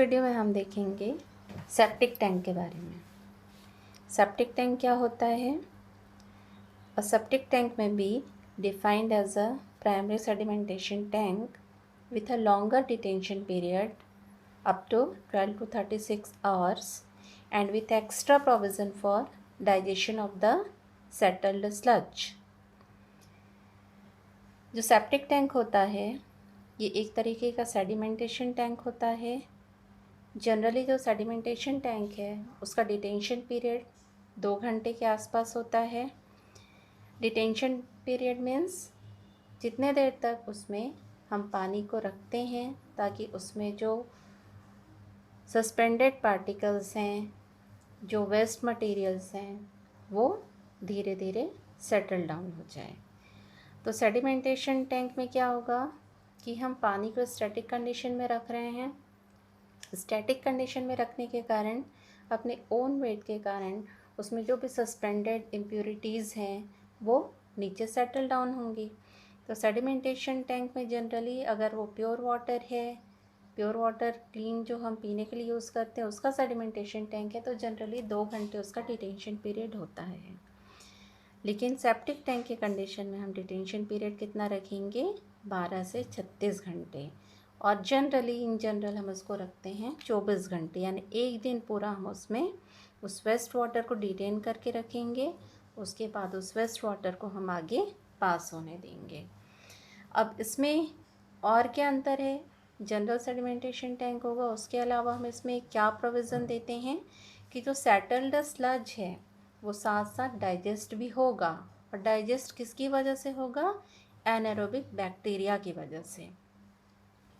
Video में हम देखेंगे सेप्टिक टैंक के बारे में। सेप्टिक टैंक क्या होता है? A septic tank may be defined as a primary sedimentation tank with a longer detention period up to 12 to 36 hours and with extra provision for digestion of the settled sludge। जो septic tank होता है ये एक तरीके का sedimentation tank होता है। Generally जो सेडिमेंटेशन टैंक है उसका डिटेंशन पीरियड 2 घंटे के आसपास होता है। डिटेंशन पीरियड मीन्स जितने देर तक उसमें हम पानी को रखते हैं ताकि उसमें जो सस्पेंडेड पार्टिकल्स हैं, जो वेस्ट मटेरियल्स हैं, वो धीरे धीरे सेटल डाउन हो जाए। तो सेडिमेंटेशन टैंक में क्या होगा कि हम पानी को स्टैटिक कंडीशन में रख रहे हैं। स्टैटिक कंडीशन में रखने के कारण अपने ओन वेट के कारण उसमें जो भी सस्पेंडेड इम्प्योरिटीज़ हैं वो नीचे सेटल डाउन होंगी। तो सेडिमेंटेशन टैंक में जनरली अगर वो प्योर वाटर है, प्योर वाटर क्लीन जो हम पीने के लिए यूज़ करते हैं उसका सेडिमेंटेशन टैंक है, तो जनरली 2 घंटे उसका डिटेंशन पीरियड होता है। लेकिन सेप्टिक टैंक के कंडीशन में हम डिटेंशन पीरियड कितना रखेंगे? 12 से 36 घंटे। और इन जनरल हम उसको रखते हैं 24 घंटे, यानी एक दिन पूरा हम उसमें उस वेस्ट वाटर को डिटेन करके रखेंगे। उसके बाद उस वेस्ट वाटर को हम आगे पास होने देंगे। अब इसमें और क्या अंतर है? जनरल सेडिमेंटेशन टैंक होगा, उसके अलावा हम इसमें क्या प्रोविज़न देते हैं कि जो सेटल्ड स्लज है वो साथ साथ डाइजेस्ट भी होगा। और डाइजेस्ट किसकी वजह से होगा? एनारोबिक बैक्टीरिया की वजह से।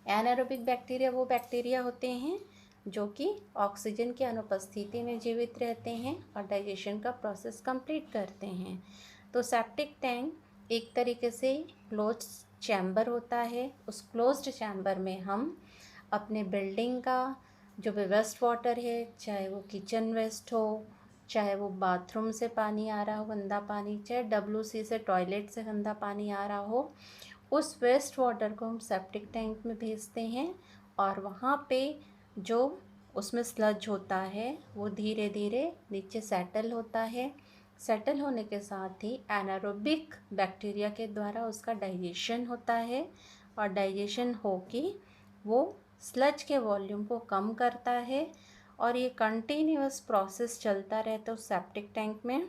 एनारोबिक बैक्टीरिया वो बैक्टीरिया होते हैं जो कि ऑक्सीजन की अनुपस्थिति में जीवित रहते हैं और डाइजेशन का प्रोसेस कंप्लीट करते हैं। तो सेप्टिक टैंक एक तरीके से क्लोज्ड चैम्बर होता है। उस क्लोज्ड चैम्बर में हम अपने बिल्डिंग का जो भी वेस्ट वाटर है, चाहे वो किचन वेस्ट हो, चाहे वो बाथरूम से पानी आ रहा हो गंदा पानी, चाहे WC से टॉयलेट से गंदा पानी आ रहा हो, उस वेस्ट वाटर को हम सेप्टिक टैंक में भेजते हैं और वहाँ पे जो उसमें स्लज होता है वो धीरे धीरे नीचे सेटल होता है। सेटल होने के साथ ही एनारोबिक बैक्टीरिया के द्वारा उसका डाइजेशन होता है और डाइजेशन होके वो स्लज के वॉल्यूम को कम करता है और ये कंटिन्यूअस प्रोसेस चलता रहता है उस सेप्टिक टैंक में।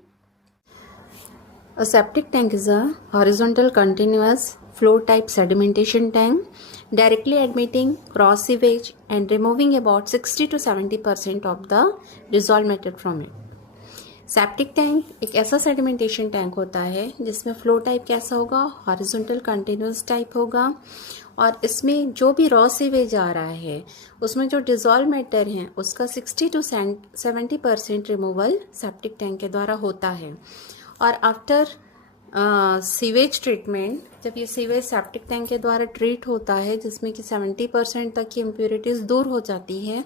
A septic tank is a horizontal continuous flow type sedimentation tank directly admitting cross sewage and removing about 60 to 70% of the dissolved matter from it. Septic tank एक ऐसा sedimentation tank होता है जिसमें flow type कैसा होगा? Horizontal continuous type होगा और इसमें जो भी रॉ सीवेज आ रहा है उसमें जो डिजॉल्व मैटर हैं उसका 60 to 70% रिमूवल सेप्टिक टैंक के द्वारा होता है। और आफ्टर सीवेज ट्रीटमेंट, जब ये सीवेज सेप्टिक टैंक के द्वारा ट्रीट होता है जिसमें कि 70% तक की इम्प्योरिटीज़ दूर हो जाती है,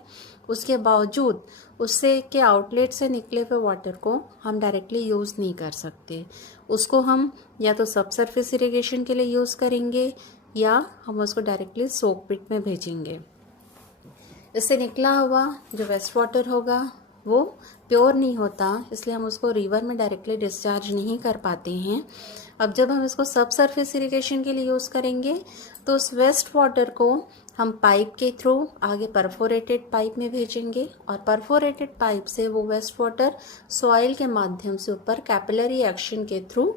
उसके बावजूद उससे के आउटलेट से निकले हुए वाटर को हम डायरेक्टली यूज़ नहीं कर सकते। उसको हम या तो सब सरफेस इरिगेशन के लिए यूज़ करेंगे या हम उसको डायरेक्टली सोक पिट में भेजेंगे। इससे निकला हुआ जो वेस्ट वाटर होगा वो प्योर नहीं होता, इसलिए हम उसको रिवर में डायरेक्टली डिस्चार्ज नहीं कर पाते हैं। अब जब हम इसको सब सरफेस इरिगेशन के लिए यूज़ करेंगे तो उस वेस्ट वाटर को हम पाइप के थ्रू आगे परफोरेटेड पाइप में भेजेंगे और परफोरेटेड पाइप से वो वेस्ट वाटर सॉइल के माध्यम से ऊपर कैपिलरी एक्शन के थ्रू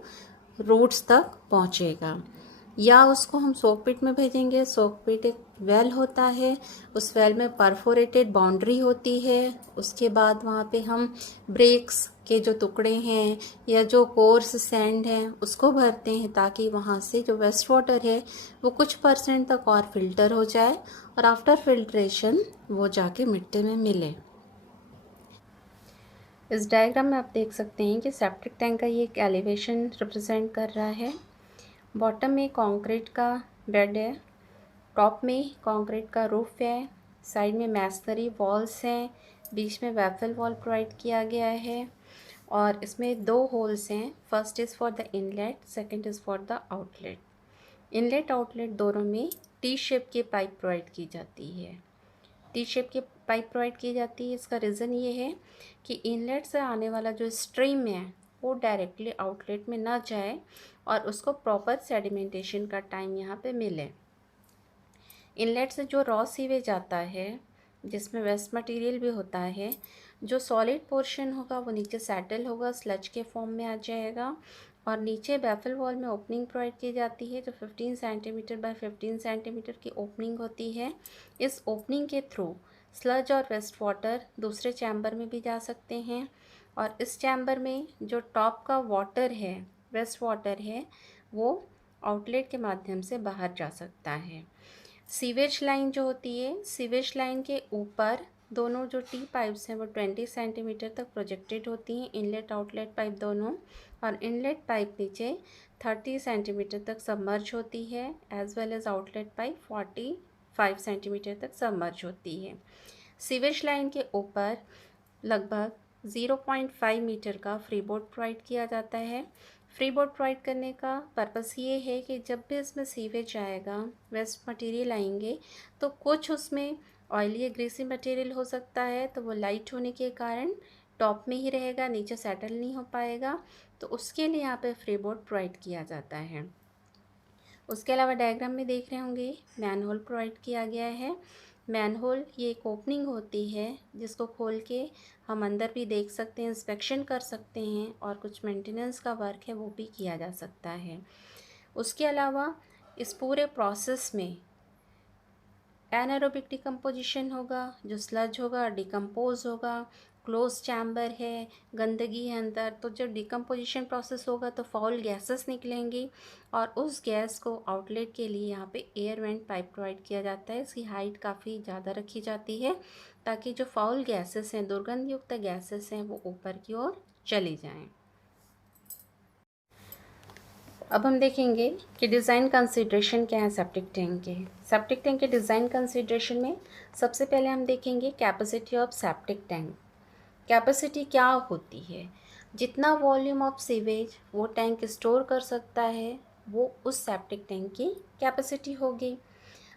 रूट्स तक पहुंचेगा। या उसको हम सोक पिट में भेजेंगे। सोक पिट एक वेल होता है, उस वेल में परफोरेटेड बाउंड्री होती है। उसके बाद वहाँ पे हम ब्रेक्स के जो टुकड़े हैं या जो कोर्स सैंड हैं उसको भरते हैं ताकि वहाँ से जो वेस्ट वाटर है वो कुछ % तक और फिल्टर हो जाए और आफ्टर फिल्ट्रेशन वो जाके मिट्टी में मिले। इस डायग्राम में आप देख सकते हैं कि सेप्टिक टैंक का ये एक एलिवेशन रिप्रेजेंट कर रहा है। बॉटम में कंक्रीट का बेड है, टॉप में कंक्रीट का रूफ है, साइड में मैसनरी वॉल्स हैं, बीच में वेफल वॉल प्रोवाइड किया गया है और इसमें 2 होल्स हैं। First is for the inlet, second is for the outlet. Inlet outlet दोनों में टी शेप की पाइप प्रोवाइड की जाती है। टी शेप की पाइप प्रोवाइड की जाती है। इसका रीज़न ये है कि इनलेट से आने वाला जो स्ट्रीम है वो डायरेक्टली आउटलेट में ना जाए और उसको प्रॉपर सेडिमेंटेशन का टाइम यहाँ पे मिले। इनलेट से जो रॉ सीवेज आता है जिसमें वेस्ट मटेरियल भी होता है, जो सॉलिड पोर्शन होगा वो नीचे सेटल होगा, स्लज के फॉर्म में आ जाएगा और नीचे बैफल वॉल में ओपनिंग प्रोवाइड की जाती है जो 15 सेंटीमीटर बाय 15 सेंटीमीटर की ओपनिंग होती है। इस ओपनिंग के थ्रू स्लज और वेस्ट वाटर दूसरे चैम्बर में भी जा सकते हैं और इस चैम्बर में जो टॉप का वाटर है, वेस्ट वाटर है, वो आउटलेट के माध्यम से बाहर जा सकता है। सीवेज लाइन जो होती है, सीवेज लाइन के ऊपर दोनों जो टी पाइप्स हैं वो 20 सेंटीमीटर तक प्रोजेक्टेड होती हैं, इनलेट आउटलेट पाइप दोनों, और इनलेट पाइप नीचे 30 सेंटीमीटर तक सबमर्ज होती है as well as outlet pipe 45 centimetre तक सबमर्ज होती है। सीवेज लाइन के ऊपर लगभग 0.5 मीटर का फ्री बोर्ड प्रोवाइड किया जाता है। फ्री बोर्ड प्रोवाइड करने का पर्पस ये है कि जब भी इसमें सीवेज आएगा, वेस्ट मटेरियल आएंगे, तो कुछ उसमें ऑयली या ग्रीसी मटेरियल हो सकता है, तो वो लाइट होने के कारण टॉप में ही रहेगा, नीचे सेटल नहीं हो पाएगा, तो उसके लिए यहाँ पे फ्री बोर्ड प्रोवाइड किया जाता है। उसके अलावा डायग्राम में देख रहे होंगे मैनहोल प्रोवाइड किया गया है। मैनहोल ये एक ओपनिंग होती है जिसको खोल के हम अंदर भी देख सकते हैं, इंस्पेक्शन कर सकते हैं और कुछ मेंटेनेंस का वर्क है वो भी किया जा सकता है। उसके अलावा इस पूरे प्रोसेस में एनारोबिक डिकम्पोजिशन होगा, जो स्लज होगा डिकम्पोज होगा, क्लोज चैम्बर है, गंदगी है अंदर, तो जब डिकम्पोजिशन प्रोसेस होगा तो फाउल गैसेस निकलेंगी और उस गैस को आउटलेट के लिए यहाँ पे एयर वेंट पाइप प्रोवाइड किया जाता है। इसकी हाइट काफ़ी ज़्यादा रखी जाती है ताकि जो फाउल गैसेस हैं, दुर्गंध युक्त गैसेस हैं, वो ऊपर की ओर चली जाएँ। अब हम देखेंगे कि डिज़ाइन कंसिड्रेशन क्या है सेप्टिक टैंक के। सेप्टिक टैंक के डिज़ाइन कंसिड्रेशन में सबसे पहले हम देखेंगे capacity of septic tank. Capacity क्या होती है? जितना वॉल्यूम ऑफ सीवेज वो टैंक स्टोर कर सकता है वो उस सेप्टिक टैंक की कैपेसिटी होगी।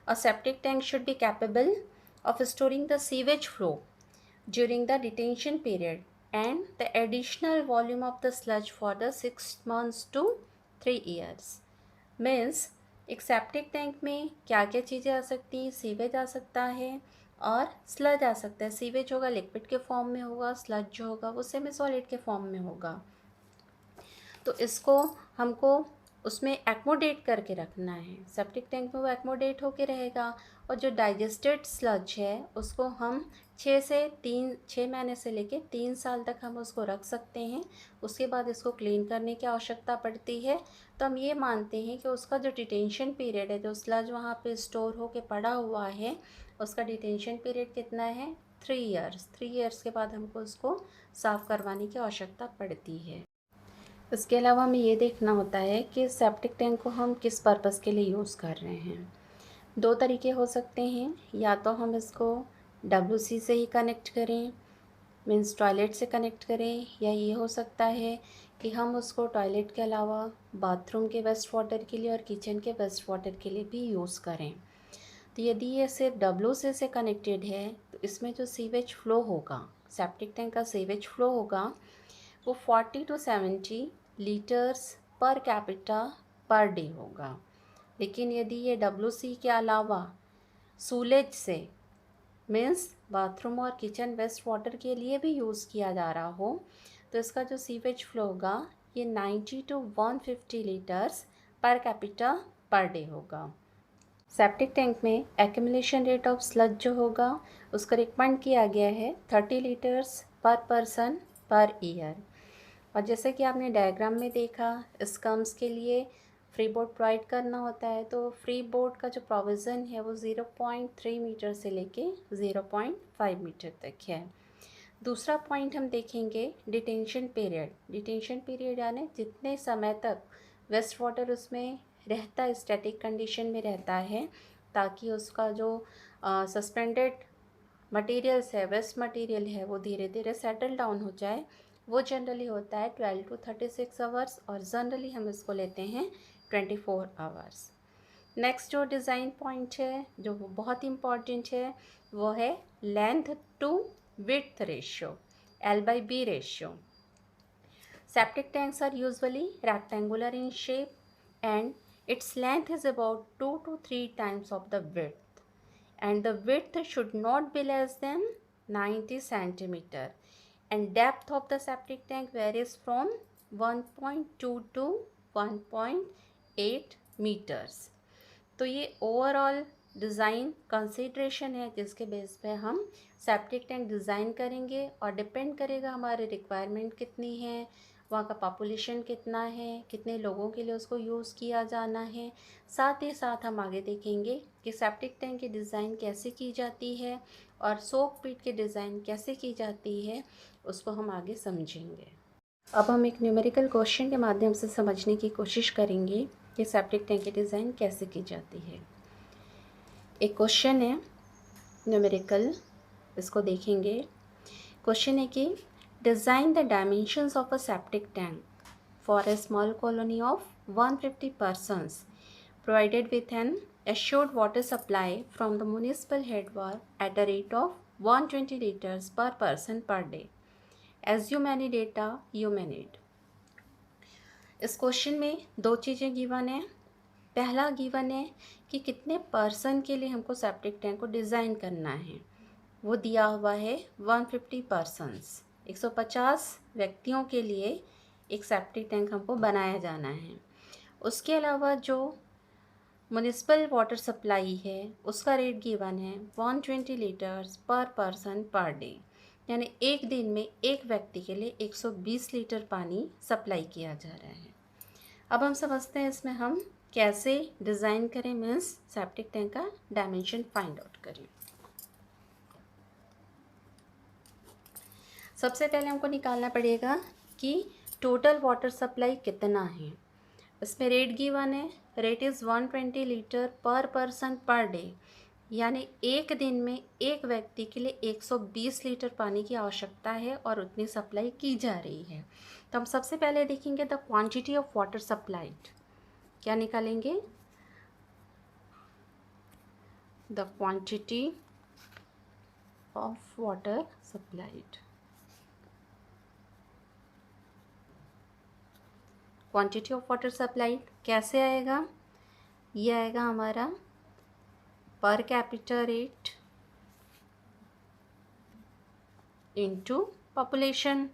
A septic tank should be capable of storing the sewage flow during the detention period and the additional volume of the sludge for the 6 months to 3 years। Means एक septic tank में क्या क्या चीज़ें आ सकती हैं? Sewage आ सकता है और स्लज आ सकता है। सीवेज होगा लिक्विड के फॉर्म में होगा, स्लज जो होगा वो सेमी सॉलिड के फॉर्म में होगा। तो इसको हमको उसमें एक्मोडेट करके रखना है। सेप्टिक टैंक में वो एक्मोडेट होके रहेगा और जो डाइजेस्टेड स्लज है उसको हम 6 महीने से लेके 3 साल तक हम उसको रख सकते हैं। उसके बाद इसको क्लीन करने की आवश्यकता पड़ती है। तो हम ये मानते हैं कि उसका जो डिटेंशन पीरियड है, जो स्लज वहाँ पे स्टोर होके पड़ा हुआ है, उसका डिटेंशन पीरियड कितना है? 3 ईयर्स। 3 ईयर्स के बाद हमको उसको साफ़ करवाने की आवश्यकता पड़ती है। इसके अलावा हमें ये देखना होता है कि सेप्टिक टैंक को हम किस पर्पस के लिए यूज़ कर रहे हैं। 2 तरीके हो सकते हैं, या तो हम इसको WC से ही कनेक्ट करें, मीन्स टॉयलेट से कनेक्ट करें, या ये हो सकता है कि हम उसको टॉयलेट के अलावा बाथरूम के वेस्ट वाटर के लिए और किचन के वेस्ट वाटर के लिए भी यूज़ करें। तो यदि ये सिर्फ WC से कनेक्टेड है तो इसमें जो सीवेज फ्लो होगा, सेप्टिक टैंक का सीवेज फ्लो होगा, वो 40 to 70 लीटर्स पर कैपिटा पर डे होगा। लेकिन यदि ये WC के अलावा सूलेज से, मीन्स बाथरूम और किचन वेस्ट वाटर के लिए भी यूज़ किया जा रहा हो, तो इसका जो सीवेज फ्लो होगा ये 90 to 150 लीटर्स पर कैपिटा पर डे होगा। सेप्टिक टैंक में एक्यूमुलेशन रेट ऑफ स्लज जो होगा उसका रिकमेंड किया गया है 30 लीटर्स पर पर्सन पर ईयर। और जैसे कि आपने डायग्राम में देखा, इस कम्स के लिए फ्री बोर्ड प्रोवाइड करना होता है, तो फ्री बोर्ड का जो प्रोविज़न है वो 0.3 मीटर से लेके 0.5 मीटर तक है। दूसरा पॉइंट हम देखेंगे डिटेंशन पीरियड। डिटेंशन पीरियड यानी जितने समय तक वेस्ट वाटर उसमें रहता है, स्टैटिक कंडीशन में रहता है, ताकि उसका जो सस्पेंडेड मटेरियल्स है, वेस्ट मटेरियल है, वो धीरे धीरे सेटल डाउन हो जाए। वो जनरली होता है 12 to 36 आवर्स और जनरली हम इसको लेते हैं 24 आवर्स। नेक्स्ट जो डिज़ाइन पॉइंट है जो बहुत इम्पॉर्टेंट है वो है length to width ratio, L/B ratio. Septic tanks are usually rectangular in shape and its length is about 2 to 3 times of the width, and the width should not be less than 90 centimeter, and depth of the septic tank varies from 1.2 to 1.8 meters। तो ये overall design consideration है जिसके base पे हम septic tank design करेंगे, और depend करेगा हमारे रिक्वायरमेंट कितनी है, वहाँ का पॉपुलेशन कितना है, कितने लोगों के लिए उसको यूज़ किया जाना है। साथ ही साथ हम आगे देखेंगे कि सेप्टिक टैंक की डिज़ाइन कैसे की जाती है और सोक पिट की डिज़ाइन कैसे की जाती है, उसको हम आगे समझेंगे। अब हम एक न्यूमेरिकल क्वेश्चन के माध्यम से समझने की कोशिश करेंगे कि सेप्टिक टैंक की डिज़ाइन कैसे की जाती है। एक क्वेश्चन है न्यूमेरिकल, इसको देखेंगे। क्वेश्चन है कि design the dimensions of a septic tank for a small colony of 150 persons provided with an assured water supply from the municipal head wall at a rate of 120 liters per person per day. Assume any data you may need. इस question में दो चीज़ें given है। पहला given है कि कितने person के लिए हमको सेप्टिक टैंक को डिज़ाइन करना है, वो दिया हुआ है 150 पर्सनस, 150 व्यक्तियों के लिए एक सेप्टिक टैंक हमको बनाया जाना है। उसके अलावा जो म्युनिसिपल वाटर सप्लाई है उसका रेट गिवन है 120 लीटर्स पर पर्सन पर डे, यानी एक दिन में एक व्यक्ति के लिए 120 लीटर पानी सप्लाई किया जा रहा है। अब हम समझते हैं इसमें हम कैसे डिज़ाइन करें, मीन्स सेप्टिक टैंक का डायमेंशन फाइंड आउट करें। सबसे पहले हमको निकालना पड़ेगा कि टोटल वाटर सप्लाई कितना है। इसमें रेट गिवन है, rate is 120 litre per person per day, यानी एक दिन में एक व्यक्ति के लिए 120 लीटर पानी की आवश्यकता है और उतनी सप्लाई की जा रही है। तो हम सबसे पहले देखेंगे the quantity of water supplied. क्या निकालेंगे? The quantity of water supplied. Quantity of water supplied कैसे आएगा? ये आएगा हमारा per capita rate into population.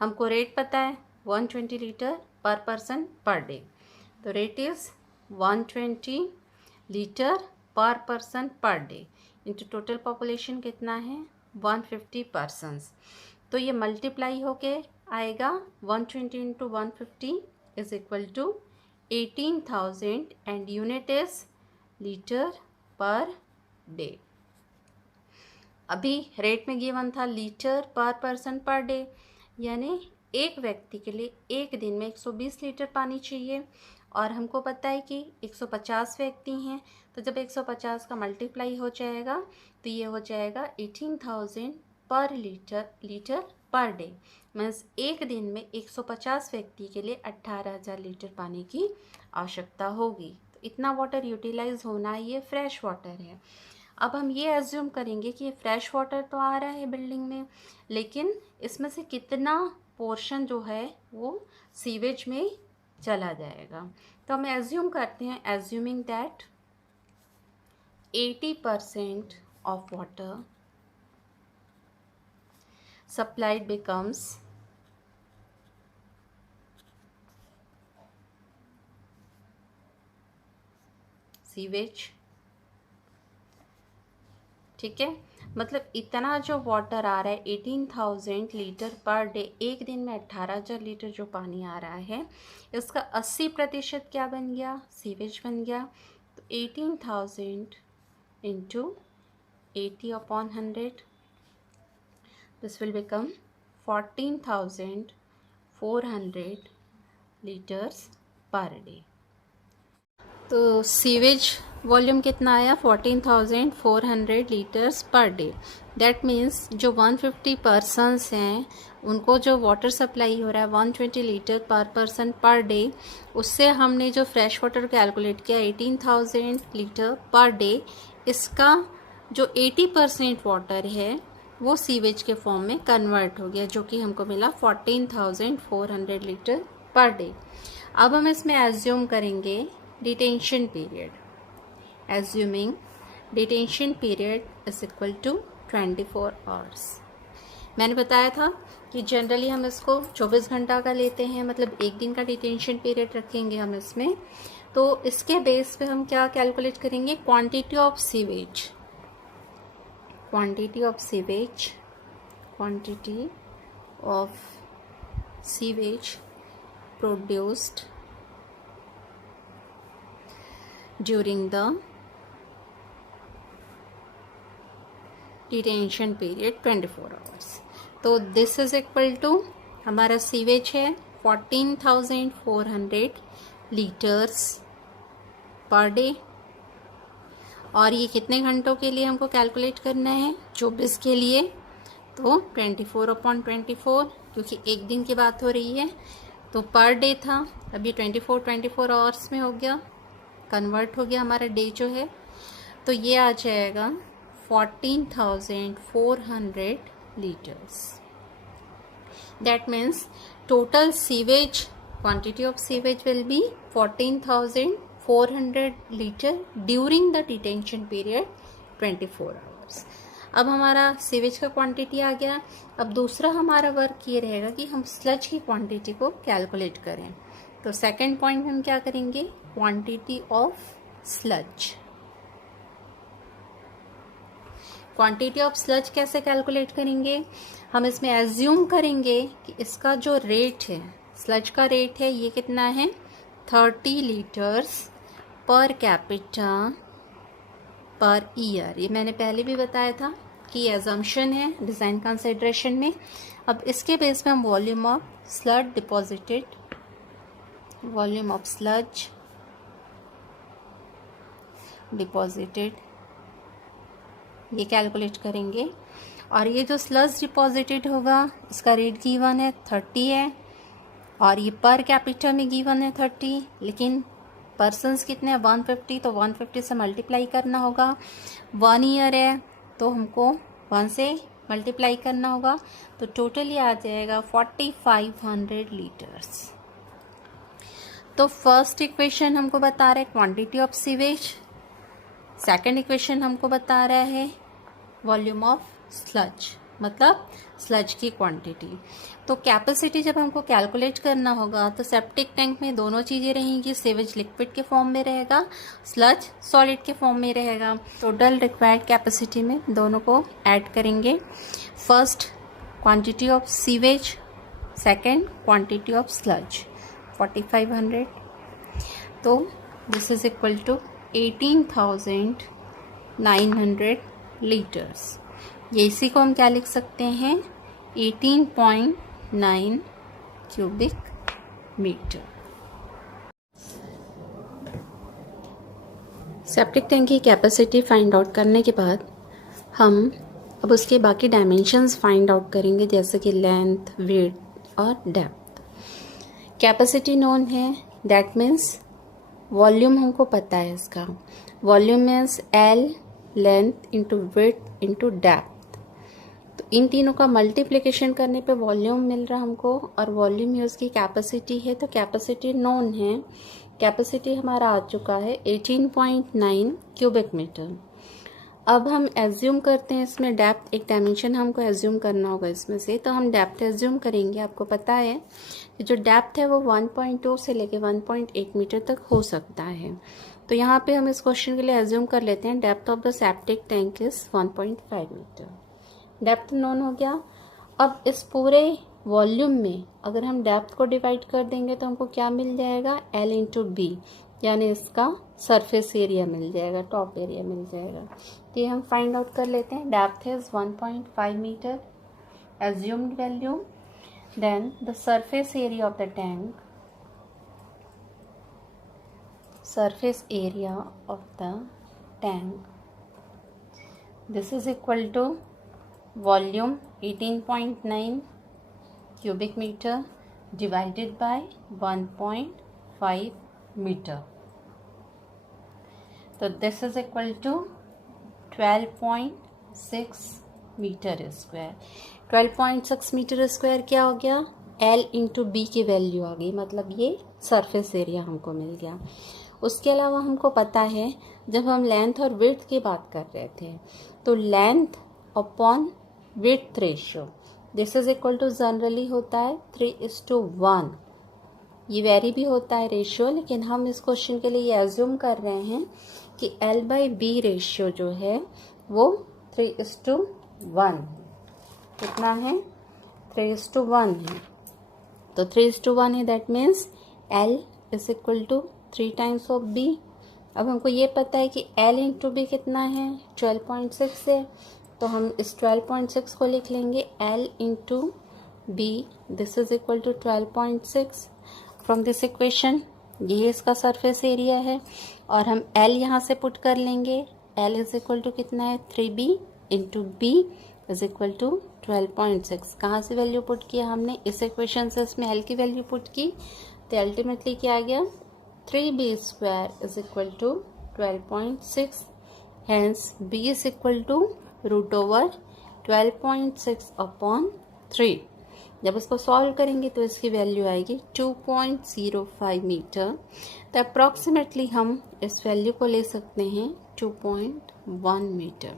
हमको रेट पता है 120 litre per person per day, तो rate is 120 litre per person per day into total population कितना है 150 पर्सनस। तो ये मल्टीप्लाई होके आएगा 120 into 150 is equal to 18,000 and unit is litre per day. अभी रेट में गिवन था litre per person per day, यानी एक व्यक्ति के लिए एक दिन में 120 लीटर पानी चाहिए, और हमको पता है कि 150 व्यक्ति हैं, तो जब 150 का मल्टीप्लाई हो जाएगा तो ये हो जाएगा 18,000 पर लीटर पर डे, मीन्स एक दिन में 150 व्यक्ति के लिए 18,000 लीटर पानी की आवश्यकता होगी। तो इतना वाटर यूटिलाइज होना है, ये फ्रेश वाटर है। अब हम ये एज्यूम करेंगे कि ये फ्रेश वाटर तो आ रहा है बिल्डिंग में, लेकिन इसमें से कितना पोर्शन जो है वो सीवेज में चला जाएगा। तो हम एज्यूम करते हैं, assuming that 80% of water supplied becomes sewage. ठीक है, मतलब इतना जो वाटर आ रहा है 18,000 लीटर पर डे, एक दिन में 18,000 लीटर जो पानी आ रहा है, इसका 80% क्या बन गया? सीवेज बन गया। तो 18,000 into 80/100, this will become 14,400 litres per day. तो सीवेज वॉल्यूम कितना आया 14,400 litres per day. That means जो 150 पर्सनस हैं उनको जो वाटर सप्लाई हो रहा है 120 litre per person per day, उससे हमने जो फ्रेश वाटर कैलकुलेट किया 18,000 लीटर पर डे, इसका जो 80% वाटर है वो सीवेज के फॉर्म में कन्वर्ट हो गया, जो कि हमको मिला 14,400 लीटर पर डे। अब हम इसमें एज्यूम करेंगे detention period. Assuming detention period is equal to 24 hours. मैंने बताया था कि जनरली हम इसको 24 घंटा का लेते हैं, मतलब एक दिन का डिटेंशन पीरियड रखेंगे हम इसमें। तो इसके बेस पे हम क्या कैलकुलेट करेंगे, quantity of sewage, quantity of sewage, quantity of sewage produced during the detention period 24 hours। तो this is equal to हमारा सीवेज है 14,400 लीटर्स पर डे, और ये कितने घंटों के लिए हमको कैलकुलेट करना है, 24 के लिए। तो 24/24, क्योंकि एक दिन की बात हो रही है, तो पर डे था, अभी 24 आवर्स में हो गया, कन्वर्ट हो गया हमारा डे जो है। तो ये आ जाएगा 14,400 litres. That means total sewage quantity of sewage will be 14,400 litre during the detention period 24 hours. अब हमारा सीवेज का क्वांटिटी आ गया। अब दूसरा हमारा वर्क ये रहेगा कि हम स्लज की क्वांटिटी को कैलकुलेट करें। तो सेकंड पॉइंट में हम क्या करेंगे, quantity of sludge. Quantity of sludge कैसे कैलकुलेट करेंगे, हम इसमें एज्यूम करेंगे कि इसका जो रेट है, स्लज का रेट है, ये कितना है 30 लीटर्स पर कैपिटा पर ईयर। ये मैंने पहले भी बताया था कि एजम्पशन है डिज़ाइन कंसिडरेशन में। अब इसके बेस पे हम volume of sludge deposited, volume of sludge deposited, ये कैलकुलेट करेंगे। और ये जो स्लज डिपॉजिटेड होगा इसका रेट गिवन है 30 है, और ये पर कैपिटा में गिवन है 30, लेकिन पर्सन्स कितने हैं 150, तो 150 से मल्टीप्लाई करना होगा। 1 ईयर है तो हमको 1 से मल्टीप्लाई करना होगा, तो टोटल ये आ जाएगा 4500 लीटर्स। तो फर्स्ट इक्वेशन हमको बता रहा है quantity of sewage, second equation हमको बता रहा है वॉल्यूम ऑफ स्लज, मतलब स्लज की क्वांटिटी। तो कैपेसिटी जब हमको कैलकुलेट करना होगा तो सेप्टिक टैंक में दोनों चीज़ें रहेंगी, सीवेज लिक्विड के फॉर्म में रहेगा, स्लज सॉलिड के फॉर्म में रहेगा। टोटल रिक्वायर्ड कैपेसिटी में दोनों को ऐड करेंगे। First quantity of sewage, second quantity of sludge 4500। तो this is equal to 18,900 litres. ये इसी को हम क्या लिख सकते हैं 18.9 क्यूबिक मीटर। सेप्टिक टैंक की कैपेसिटी फाइंड आउट करने के बाद हम अब उसके बाकी डायमेंशंस फाइंड आउट करेंगे, जैसे कि लेंथ, विड्थ और डेप्थ। कैपेसिटी नोन है, दैट मीन्स वॉल्यूम हमको पता है इसका। Volume means L length into width into depth. तो इन तीनों का मल्टीप्लिकेशन करने पे वॉल्यूम मिल रहा हमको, और वॉल्यूम ही उसकी कैपेसिटी है। तो कैपेसिटी नोन है, कैपेसिटी हमारा आ चुका है 18.9 क्यूबिक मीटर। अब हम एज्यूम करते हैं इसमें डेप्थ, एक डायमेंशन हमको एज्यूम करना होगा इसमें से, तो हम डेप्थ एज्यूम करेंगे। आपको पता है कि जो डेप्थ है वो 1.2 से लेके 1.8 मीटर तक हो सकता है। तो यहाँ पे हम इस क्वेश्चन के लिए एज्यूम कर लेते हैं depth of the septic tank is 1.5 metre. Depth known हो गया। अब इस पूरे वॉल्यूम में अगर हम डेप्थ को डिवाइड कर देंगे तो हमको क्या मिल जाएगा L इंटू बी, यानी इसका सरफेस एरिया मिल जाएगा, टॉप एरिया मिल जाएगा। तो ये हम फाइंड आउट कर लेते हैं। Depth is 1.5 metre assumed value, then the surface area of the tank, surface area of the tank. This is equal to volume 18.9 cubic meter divided by 1.5 meter. So this is equal to 12.6 metre square. 12.6 metre square क्या हो गया? L into B की value आ गई, मतलब ये surface area हमको मिल गया. उसके अलावा हमको पता है जब हम लेंथ और विड्थ की बात कर रहे थे तो length upon width ratio this is equal to generally होता है 3:1. ये वेरी भी होता है रेशियो, लेकिन हम इस क्वेश्चन के लिए ये एज्यूम कर रहे हैं कि L/B रेशियो जो है वो 3:1. कितना है? 3:1 है. तो 3:1 है, that means L is equal to 3 times of B. अब हमको ये पता है कि L इंटू बी कितना है? 12.6 है. तो हम इस 12.6 को लिख लेंगे L into B. This is equal to 12.6. From this equation ये इसका सरफेस एरिया है और हम L यहाँ से पुट कर लेंगे. L इज इक्वल टू कितना है? 3B into B is equal to 12.6. कहाँ से वैल्यू पुट किया हमने? इस इक्वेशन से इसमें L की वैल्यू पुट की तो अल्टीमेटली क्या आ गया? 3B square is equal to 12.6. Hence B is equal to √12.6 upon 3. जब इसको सॉल्व करेंगे तो इसकी वैल्यू आएगी 2.05 मीटर. तो अप्रॉक्सीमेटली हम इस वैल्यू को ले सकते हैं 2.1 मीटर.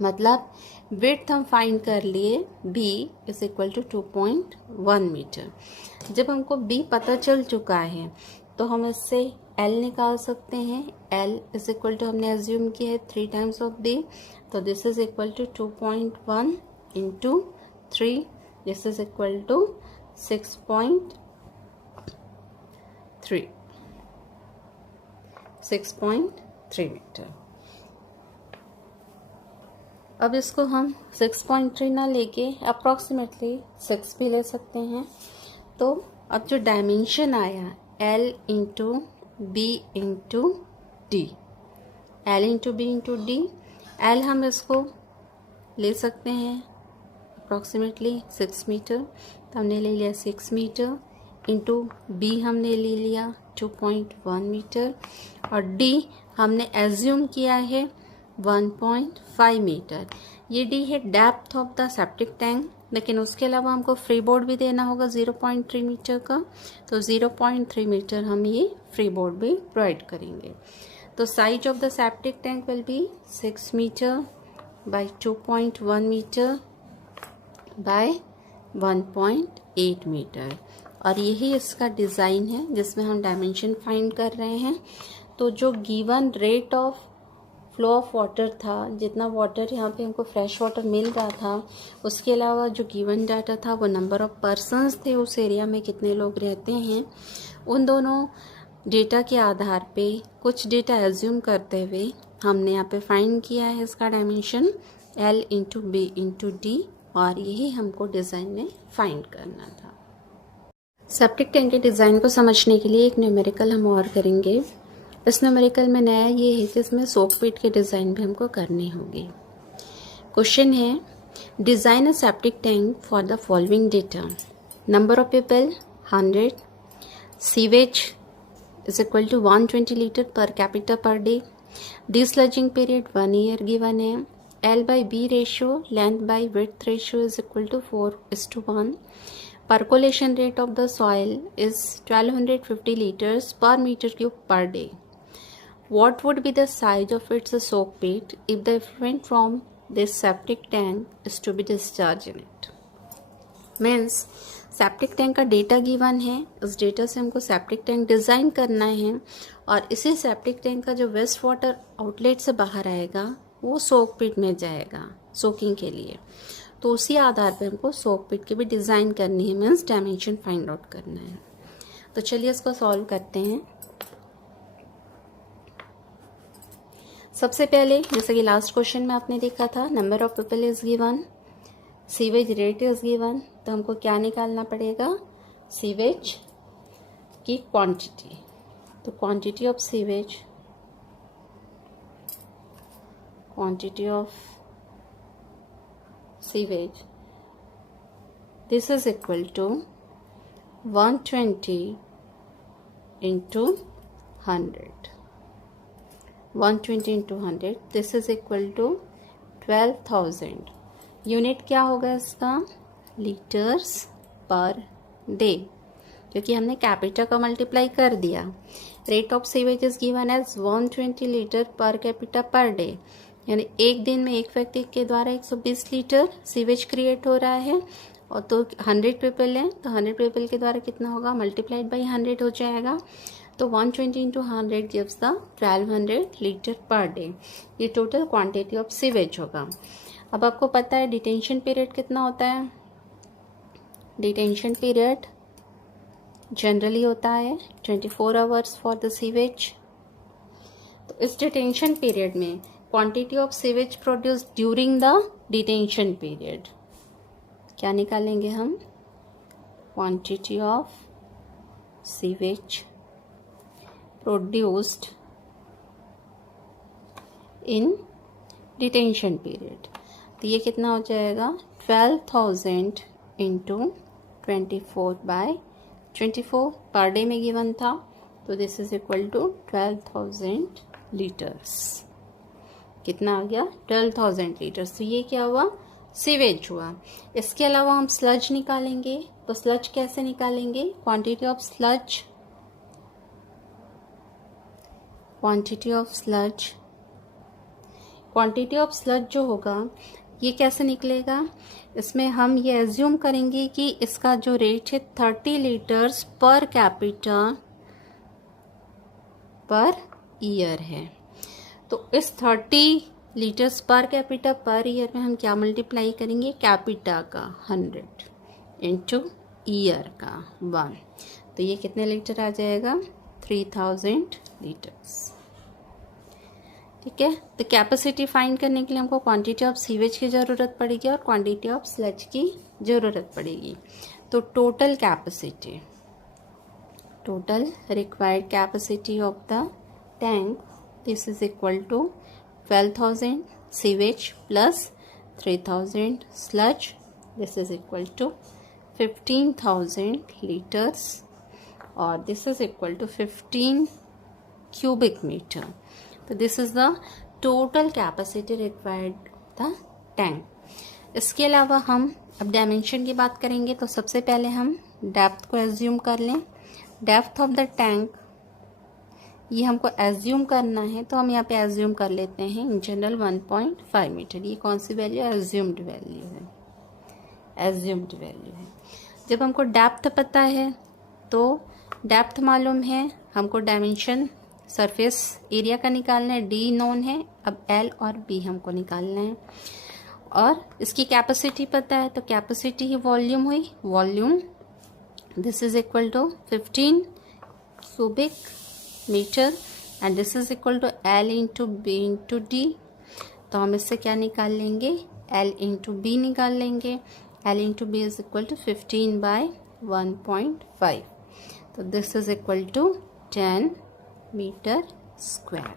मतलब विड्थ हम फाइंड कर लिए B is equal to 2.1 metre. जब हमको B पता चल चुका है तो हम इससे L निकाल सकते हैं. L इज इक्वल टू हमने एज्यूम किया है 3 टाइम्स ऑफ B. तो this is equal to 2.1 into 3. This is equal to 6.3 metre. अब इसको हम 6.3 ना लेके अप्रॉक्सीमेटली 6 भी ले सकते हैं. तो अब जो डायमेंशन आया L into B into D, L into B into D. L हम इसको ले सकते हैं अप्रॉक्सीमेटली 6 मीटर. तो हमने ले लिया 6 मीटर इंटू बी हमने ले लिया 2.1 मीटर और डी हमने एज्यूम किया है 1.5 मीटर. ये डी है depth of the septic tank, लेकिन उसके अलावा हमको फ्री बोर्ड भी देना होगा 0.3 मीटर का. तो 0.3 मीटर हम ये फ्री बोर्ड भी प्रोवाइड करेंगे. तो size of the septic tank will be 6 metre by 2.1 metre by 1.8 metre. और यही इसका डिज़ाइन है जिसमें हम डायमेंशन फाइंड कर रहे हैं. तो जो given rate of flow of water था, जितना वाटर यहाँ पे हमको फ्रेश वाटर मिल रहा था, उसके अलावा जो गिवन डाटा था वो नंबर ऑफ पर्सन्स थे उस एरिया में कितने लोग रहते हैं, उन दोनों डेटा के आधार पे कुछ डेटा एज्यूम करते हुए हमने यहाँ पे फाइंड किया है इसका dimension L into B into D. और यही हमको डिज़ाइन में फाइंड करना था. सेप्टिक टैंक के डिज़ाइन को समझने के लिए एक न्यूमेरिकल हम और करेंगे. इस न्यूमेरिकल में नया ये है कि इसमें सोक पिट के डिज़ाइन भी हमको करनी होगी. क्वेश्चन है design a septic tank for the following data. Number of people 100, sewage is equal to 120 litre per capita per day, desludging period 1 year given है, L/B ratio, length by width ratio is equal to 4:1. Percolation rate of the soil is 1250 liters per meter cube per day. What would be the size of its soak pit if the effluent from this septic tank is to be discharged in it? Means septic tank का data given है. उस data से हमको septic tank design करना है और इसी septic tank का जो वेस्ट वाटर आउटलेट से बाहर आएगा वो सोक पिट में जाएगा सोकिंग के लिए. तो उसी आधार पे हमको सोक पिट की भी डिज़ाइन करनी है, मीन्स डायमेंशन फाइंड आउट करना है. तो चलिए इसको सॉल्व करते हैं. सबसे पहले जैसे कि लास्ट क्वेश्चन में आपने देखा था, number of people is given, sewage rate is given. तो हमको क्या निकालना पड़ेगा? सीवेज की क्वांटिटी. तो quantity of sewage this is equal to 120 into 100. 120 into 100 this is equal to 12,000. Unit क्या होगा इसका? लीटर्स पर डे, क्योंकि हमने कैपिटा का मल्टीप्लाई कर दिया. Rate of sewage is given as 120 litre per capita per day, यानी एक दिन में एक व्यक्ति के द्वारा 120 लीटर सीवेज क्रिएट हो रहा है. और तो 100 पीपल हैं, तो 100 पीपल के द्वारा कितना होगा? मल्टीप्लाइड बाई 100 हो जाएगा. तो 120 into 100 gives the 1200 litre per day. ये टोटल क्वांटिटी ऑफ सीवेज होगा. अब आपको पता है डिटेंशन पीरियड कितना होता है? डिटेंशन पीरियड जनरली होता है 24 आवर्स फॉर द सीवेज. तो इस डिटेंशन पीरियड में quantity of sewage produce during the detention period क्या निकालेंगे हम? Quantity of sewage produced in detention period. तो ये कितना हो जाएगा? 12,000 इंटू 24/24 पर डे में गिवन था, तो this is equal to 12,000 litres. कितना आ गया? 12,000 लीटर्स. तो ये क्या हुआ? सीवेज हुआ. इसके अलावा हम स्लज निकालेंगे. तो स्लज कैसे निकालेंगे? क्वांटिटी ऑफ स्लज जो होगा ये कैसे निकलेगा? इसमें हम ये एज्यूम करेंगे कि इसका जो रेट है 30 लीटर्स पर कैपिटा पर ईयर है. तो इस 30 लीटर्स पर कैपिटा पर ईयर में हम क्या मल्टीप्लाई करेंगे? कैपिटा का 100 इंटू ईयर का 1. तो ये कितने लीटर आ जाएगा? 3000 लीटर्स. ठीक है. तो कैपेसिटी फाइंड करने के लिए हमको क्वांटिटी ऑफ सीवेज की ज़रूरत पड़ेगी और क्वांटिटी ऑफ स्लज की ज़रूरत पड़ेगी. तो total required capacity of the tank this is equal to 12,000 sewage plus 3,000 sludge. This is equal to 15,000 litres और this is equal to 15 cubic meter. तो this is the total capacity required the tank. इसके अलावा हम अब dimension की बात करेंगे. तो सबसे पहले हम डेप्थ को एज्यूम कर लें. डेप्थ ऑफ द टैंक ये हमको एज्यूम करना है, तो हम यहाँ पे एज्यूम कर लेते हैं इन जनरल 1.5 मीटर. ये कौन सी वैल्यू? एज्यूम्ड वैल्यू है. जब हमको डेप्थ पता है तो डेप्थ मालूम है, हमको डायमेंशन सरफेस एरिया का निकालना है, डी नोन है. अब एल और बी हमको निकालना है और इसकी कैपेसिटी पता है. तो कैपेसिटी ही वॉल्यूम हुई. Volume this is equal to 15 cubic metre and this is equal to L into B into D. तो हम इससे क्या निकाल लेंगे? एल इंटू बी निकाल लेंगे. L into B is equal to 15/1.5. तो this is equal to 10 metre square.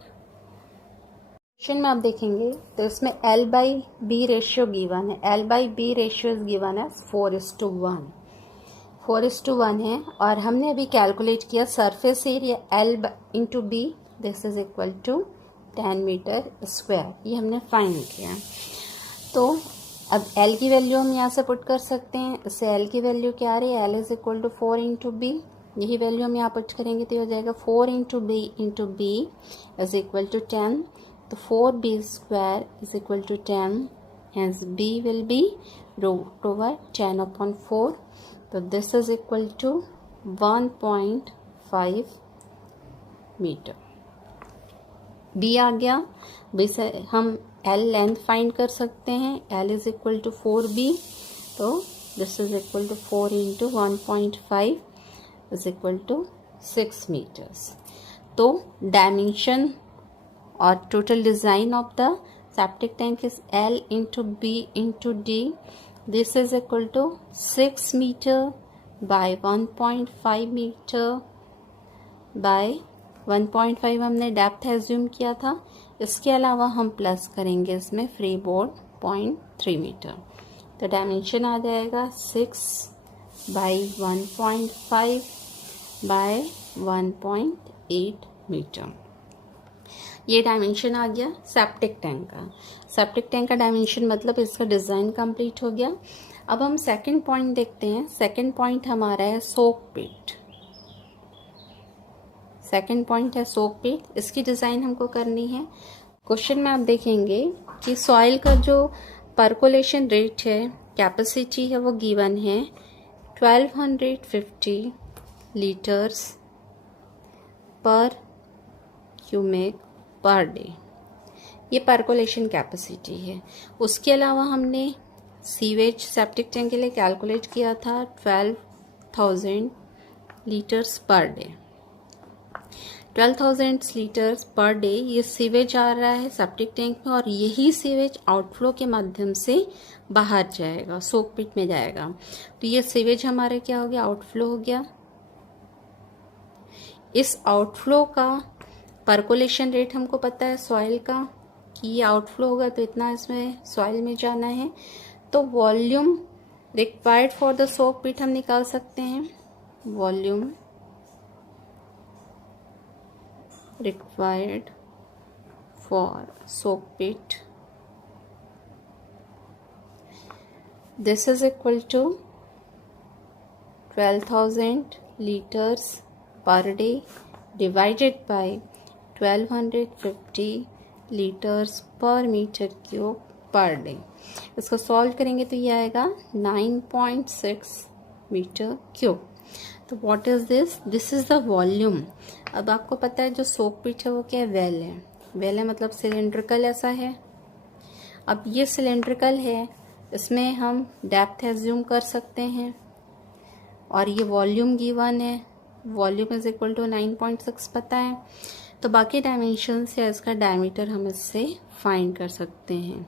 Question में आप देखेंगे तो इसमें L/B रेशियो गिवन है. L/B रेशियो इज गिवन है 4:1. 4:1 है और हमने अभी कैलकुलेट किया surface area L into B this is equal to 10 metre square. ये हमने फाइंड किया. तो अब L की वैल्यू हम यहाँ से पुट कर सकते हैं. इससे L की वैल्यू क्या आ रही है? L is equal to 4 into B. यही वैल्यू हम यहाँ पुट करेंगे तो ये हो जाएगा 4 into B is equal to 10. तो 4b square is equal to 10. Hence b will be root over 10/4. तो this is equal to 1.5 metre. b आ गया. b से हम l लेंथ फाइंड कर सकते हैं. l is equal to 4b. तो this is equal to 4 into 1.5 is equal to 6 metres. तो डायमेंशन और total design of the septic tank is L into B into D. This is equal to 6 meter by 1.5 meter by 1.5 हमने depth assume किया था, इसके अलावा हम plus करेंगे इसमें फ्री बोर्ड 0.3 मीटर, तो डायमेंशन आ जाएगा 6/1.5 बाय 1.8 मीटर। ये डायमेंशन आ गया सेप्टिक टैंक का। सेप्टिक टैंक का डायमेंशन मतलब इसका डिज़ाइन कंप्लीट हो गया। अब हम सेकंड पॉइंट देखते हैं। सेकंड पॉइंट हमारा है सोक पिट। सेकंड पॉइंट है सोक पिट, इसकी डिज़ाइन हमको करनी है। क्वेश्चन में आप देखेंगे कि सॉइल का जो परकोलेशन रेट है, कैपेसिटी है, वो गिवन है 1250 लीटर्स पर क्यूबिक पर डे। ये परकोलेशन कैपेसिटी है। उसके अलावा हमने सीवेज सेप्टिक टैंक के लिए कैलकुलेट किया था 12,000 litres per day. 12,000 litres per day ये सीवेज आ रहा है सेप्टिक टैंक में, और यही सीवेज आउटफ्लो के माध्यम से बाहर जाएगा, सोक पिट में जाएगा। तो ये सीवेज हमारा क्या हो गया, आउटफ्लो हो गया। इस आउटफ्लो का परकोलेशन रेट हमको पता है सॉइल का कि ये आउटफ्लो होगा तो इतना इसमें सॉइल में जाना है। तो volume required for the soak pit हम निकाल सकते हैं। Volume required for soak pit, this is equal to 12,000 litres per day divided by 1250 litres per metre cube per day. इसको सॉल्व करेंगे तो ये आएगा 9.6 मीटर क्यूब। तो what is this, this is the volume. अब आपको पता है जो सोक पिट है वो क्या है, वेल है। वेल है मतलब सिलेंड्रिकल ऐसा है। अब ये सिलेंड्रिकल है, इसमें हम डेप्थ एज्यूम कर सकते हैं, और ये वॉल्यूम गिवन है, वॉल्यूम इज इक्वल टू 9.6 पता है। तो बाकी डायमेंशंस या इसका डायमीटर हम इससे फाइंड कर सकते हैं।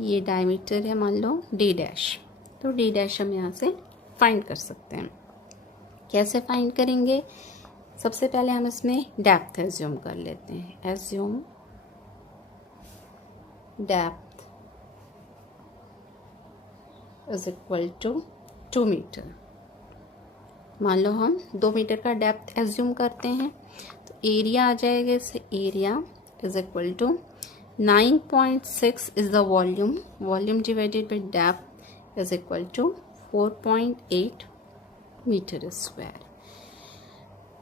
ये डायमीटर है मान लो डी डैश, तो डी डैश हम यहाँ से फाइंड कर सकते हैं। कैसे फाइंड करेंगे, सबसे पहले हम इसमें डेप्थ एज्यूम कर लेते हैं। Assume depth is equal to 2 metre. मान लो हम 2 मीटर का डेप्थ एज्यूम करते हैं, तो एरिया आ जाएगा, इससे area is equal to 9.6 is the volume, volume divided by depth is equal to 4.8 metre square.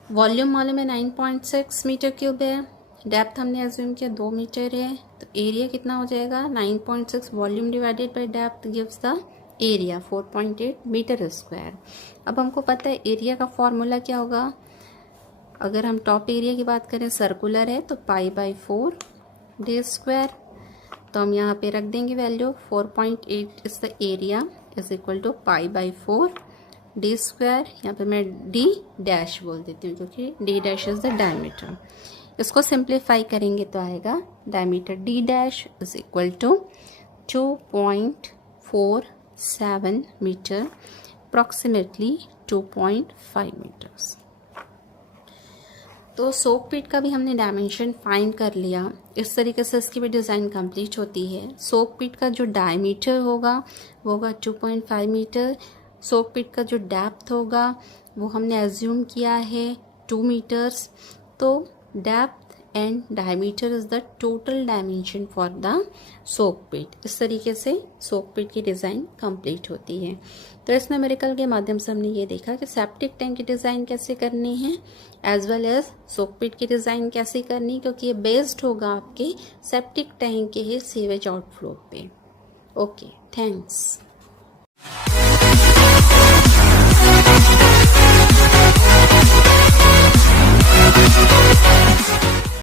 Volume मालूम है 9.6 मीटर क्यूब है, डेप्थ हमने एज्यूम किया 2 मीटर है, तो एरिया कितना हो जाएगा 9.6 volume divided by depth gives the area 4.8 metre square. अब हमको पता है एरिया का फॉर्मूला क्या होगा। अगर हम टॉप एरिया की बात करें, सर्कुलर है तो π/4 d स्क्वायर, तो हम यहाँ पे रख देंगे value 4.8 is the area is equal to π/4 d square. यहाँ पे मैं d डैश बोल देती हूँ क्योंकि d dash is the diameter. इसको सिंप्लीफाई करेंगे तो आएगा diameter d dash is equal to 2.47 metre, approximately 2.5 metres. तो सोक पिट का भी हमने डायमेंशन फाइंड कर लिया। इस तरीके से इसकी भी डिज़ाइन कंप्लीट होती है। सोक पिट का जो डायमीटर होगा वो होगा 2.5 मीटर। सोक पिट का जो डेप्थ होगा वो हमने एज्यूम किया है 2 मीटर्स। तो depth and diameter is the total dimension for the soak pit. इस तरीके से सोक पिट की डिज़ाइन कंप्लीट होती है। तो इस न्यूमेरिकल के माध्यम से हमने ये देखा कि सेप्टिक टैंक की डिज़ाइन कैसे करनी है, एज वेल एज सोक पिट की डिज़ाइन कैसे करनी, क्योंकि ये बेस्ड होगा आपके सेप्टिक टैंक के ही सीवेज आउटफ्लो पे। Okay, thanks.